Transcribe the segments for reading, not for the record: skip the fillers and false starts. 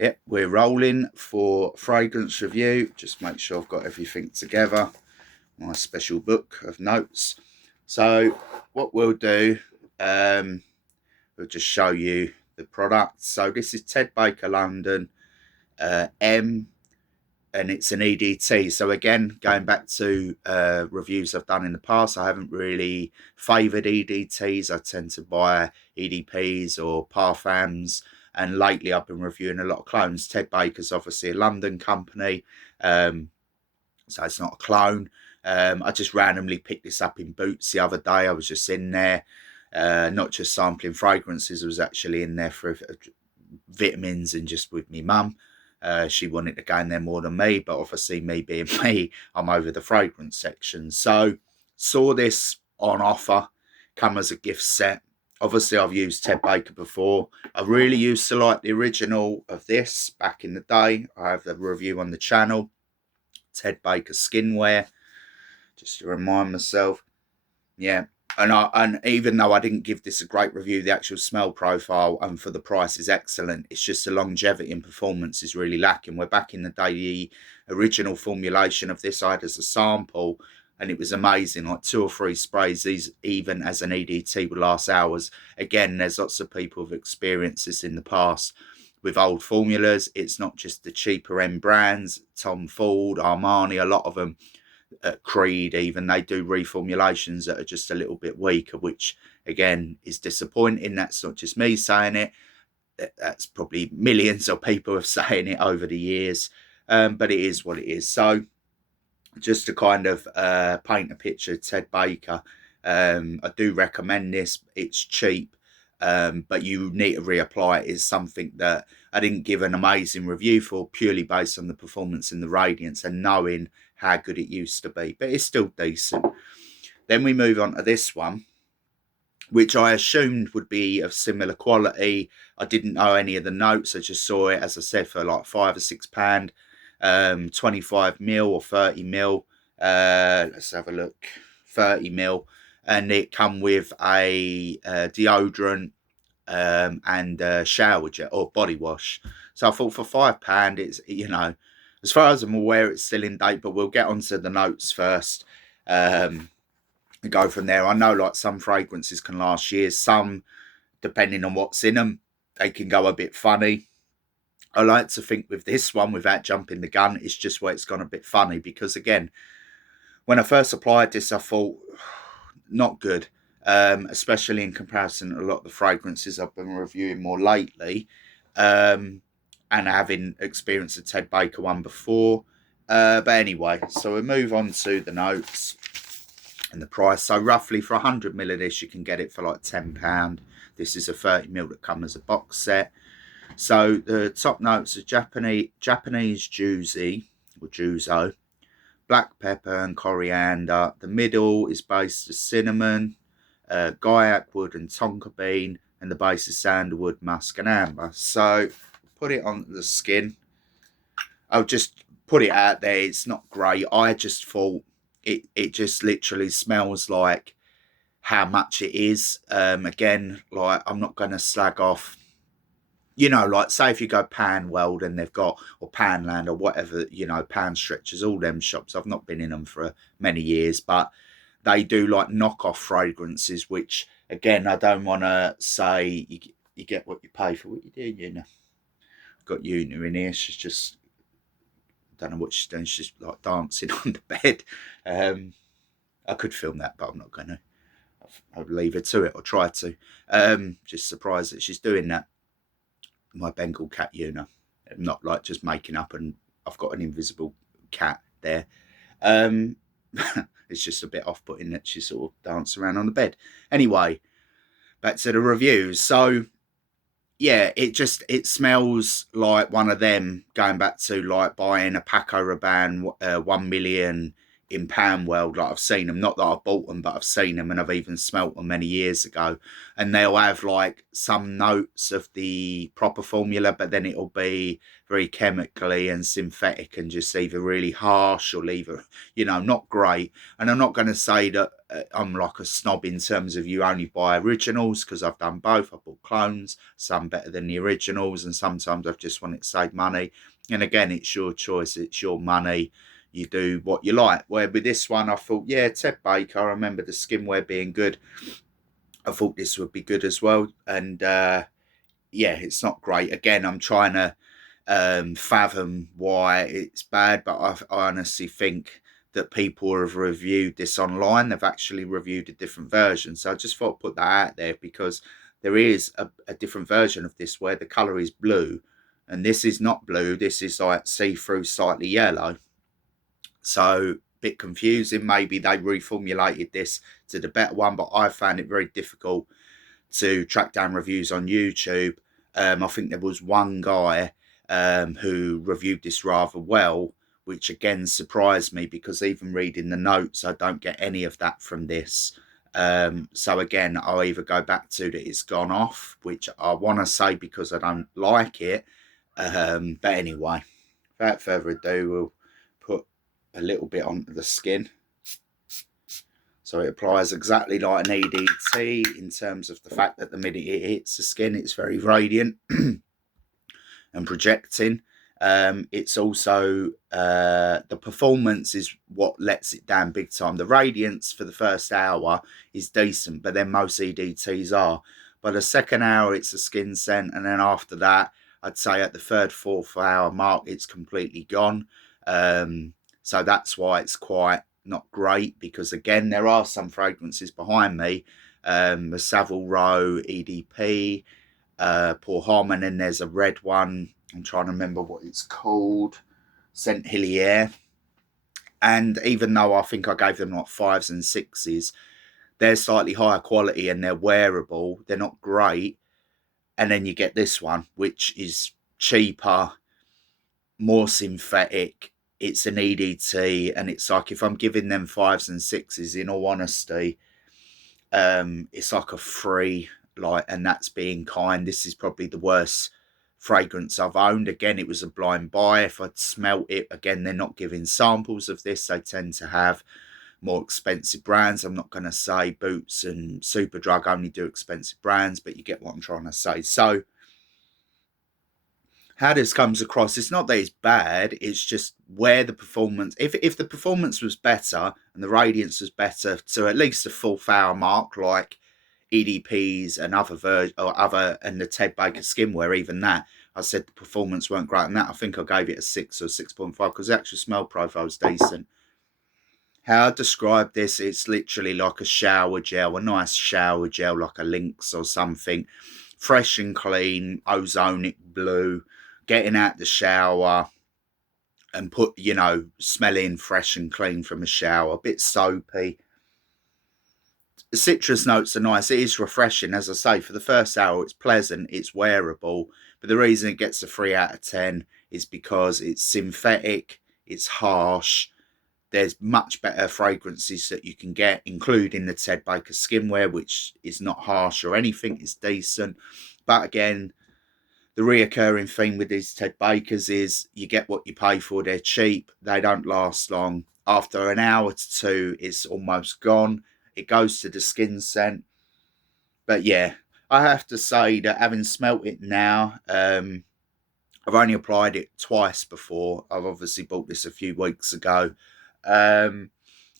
Yep, we're rolling for fragrance review. Just make sure I've got everything together. My special book of notes. So what we'll do, we'll just show you the product. So this is Ted Baker London M, and it's an EDT. So again, going back to reviews I've done in the past, I haven't really favoured EDTs. I tend to buy EDPs or parfums. And lately I've been reviewing a lot of clones. Ted Baker's obviously a London company, so it's not a clone. I just randomly picked this up in Boots the other day. I was just in there, not just sampling fragrances. I was actually in there for vitamins and just with me mum. She wanted to go in there more than me, but obviously me being me, I'm over the fragrance section. So saw this on offer, come as a gift set. Obviously, I've used Ted Baker before. I really used to like the original of this back in the day. I have a review on the channel, Ted Baker Skinwear, just to remind myself. Yeah, and even though I didn't give this a great review, the actual smell profile and for the price is excellent. It's just the longevity and performance is really lacking. We're back in the day, the original formulation of this I had as a sample, and it was amazing, like 2 or 3 sprays. These, even as an EDT, would last hours. Again, there's lots of people who've experienced this in the past with old formulas. It's not just the cheaper end brands, Tom Ford, Armani, a lot of them, Creed even, they do reformulations that are just a little bit weaker, which again is disappointing. That's not just me saying it. That's probably millions of people have saying it over the years, but it is what it is. So just to kind of paint a picture of Ted Baker, I do recommend this. It's cheap, but you need to reapply it. Is something that I didn't give an amazing review for, purely based on the performance and the radiance and knowing how good it used to be, but it's still decent. Then we move on to this one, which I assumed would be of similar quality. I didn't know any of the notes. I just saw it, as I said, for like £5 or £6, 25 mil or 30 mil. Let's have a look. 30 mil, and it come with a deodorant and shower gel or body wash. So I thought for £5, it's, you know, as far as I'm aware, it's still in date, but we'll get onto the notes first and go from there. I know like some fragrances can last years. Some, depending on what's in them, they can go a bit funny. I like to think with this one, without jumping the gun, it's just where it's gone a bit funny, because again, when I first applied this, I thought not good, especially in comparison to a lot of the fragrances I've been reviewing more lately. And having experienced the Ted Baker one before. But anyway, so we move on to the notes and the price. So roughly for 100 ml of this, you can get it for like £10. This is a 30 ml that comes as a box set. So the top notes are Japanese juicy or juzo, black pepper and coriander. The middle is based of cinnamon, gaiac wood and tonka bean, and the base is sandalwood, musk and amber. So put it on the skin. I'll just put it out there. It's not great. I just thought it just literally smells like how much it is. Again, like, I'm not going to slag off, you know, like say if you go Pan World and they've got, or Panland or whatever, you know, Pan Stretchers, all them shops. I've not been in them for many years, but they do like knockoff fragrances, which again, I don't want to say you get what you pay for what you do, you know. Got Una in here. She's just, don't know what she's doing. She's like dancing on the bed. I could film that, but I'm not going to. I'll leave her to it, or try to. Just surprised that she's doing that. My Bengal cat Una. I'm not like just making up and I've got an invisible cat there. It's just a bit off-putting that she sort of dances around on the bed. Anyway, back to the reviews. So yeah, it smells like one of them, going back to like buying a Paco Rabanne 1 million in Pan World. Like, I've seen them, not that I've bought them, but I've seen them, and I've even smelt them many years ago. And they'll have like some notes of the proper formula, but then it'll be very chemically and synthetic, and just either really harsh or either, you know, not great. And I'm not going to say that I'm like a snob in terms of you only buy originals, because I've done both. I've bought clones, some better than the originals, and sometimes I've just wanted to save money. And again, it's your choice, it's your money. You do what you like. Where with this one, I thought, yeah, Ted Baker, I remember the Skinwear being good. I thought this would be good as well. And yeah, it's not great. Again, I'm trying to fathom why it's bad, but I honestly think that people have reviewed this online. They've actually reviewed a different version. So I just thought I'd put that out there, because there is a different version of this where the colour is blue, and this is not blue. This is like see-through, slightly yellow. So a bit confusing. Maybe they reformulated this to the better one, but I found it very difficult to track down reviews on YouTube. I think there was one guy who reviewed this rather well, which again surprised me, because even reading the notes, I don't get any of that from this. So again, I'll either go back to that it's gone off, which I want to say because I don't like it. But anyway, without further ado, we'll put a little bit onto the skin. So it applies exactly like an EDT in terms of the fact that the minute it hits the skin, it's very radiant and projecting. It's also the performance is what lets it down big time. The radiance for the first hour is decent, but then most EDTs are. By the second hour, it's a skin scent, and then after that, I'd say at the third, fourth hour mark, it's completely gone. So that's why it's quite not great, because again, there are some fragrances behind me. The Savile Row EDP, Paul Harmon, and there's a red one. I'm trying to remember what it's called. Saint Hilaire. And even though I think I gave them like 5s and 6s, they're slightly higher quality and they're wearable. They're not great. And then you get this one, which is cheaper, more synthetic. It's an EDT, and it's like, if I'm giving them 5s and 6s, in all honesty, it's like a 3, like, and that's being kind. This is probably the worst fragrance I've owned. Again, it was a blind buy. If I'd smelt it, again, they're not giving samples of this. They tend to have more expensive brands. I'm not going to say Boots and Superdrug only do expensive brands, but you get what I'm trying to say. So how this comes across, it's not that it's bad, it's just where the performance, if the performance was better and the radiance was better to at least the 4th hour mark, like EDPs and and the Ted Baker Skinwear, even that, I said the performance weren't great, and that I think I gave it a 6 or 6.5, because the actual smell profile is decent. How I describe this, it's literally like a shower gel, a nice shower gel, like a Lynx or something, fresh and clean, ozonic blue, getting out the shower and smelling fresh and clean from a shower, a bit soapy. The citrus notes are nice. It is refreshing. As I say, for the first hour, it's pleasant, it's wearable. But the reason it gets a 3 out of 10 is because it's synthetic, it's harsh. There's much better fragrances that you can get, including the Ted Baker Skinwear, which is not harsh or anything. It's decent. But again, the reoccurring theme with these Ted Bakers is you get what you pay for. They're cheap. They don't last long. After an hour to 2, it's almost gone. It goes to the skin scent. But yeah, I have to say that having smelt it now, I've only applied it twice before. I've obviously bought this a few weeks ago.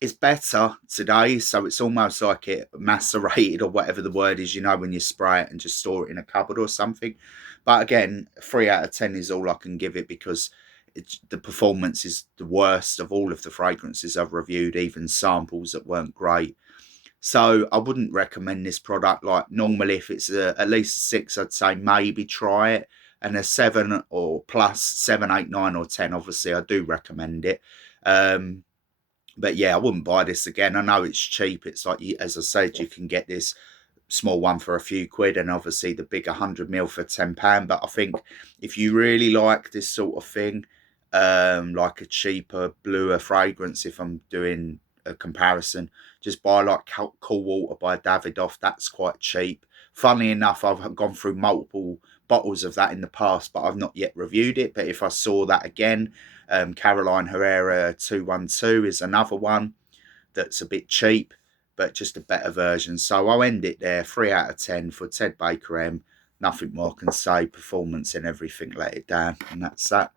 It's better today, so it's almost like it macerated, or whatever the word is, when you spray it and just store it in a cupboard or something. But again, 3 out of 10 is all I can give it, because the performance is the worst of all of the fragrances I've reviewed, even samples that weren't great. So I wouldn't recommend this product. Like, normally if it's at least a 6, I'd say maybe try it, and a 7 or plus, 7, 8, 9 or 10, obviously I do recommend it. But yeah, I wouldn't buy this again. I know it's cheap. It's like, as I said, you can get this small one for a few quid, and obviously the big 100ml for £10. But I think if you really like this sort of thing, like a cheaper, bluer fragrance, if I'm doing a comparison, just buy like Cool Water by Davidoff. That's quite cheap. Funnily enough, I've gone through multiple bottles of that in the past, but I've not yet reviewed it. But if I saw that again, Caroline Herrera 212 is another one that's a bit cheap, but just a better version. So I'll end it there. 3 out of 10 for Ted Baker M. Nothing more can say. Performance and everything let it down, and that's that.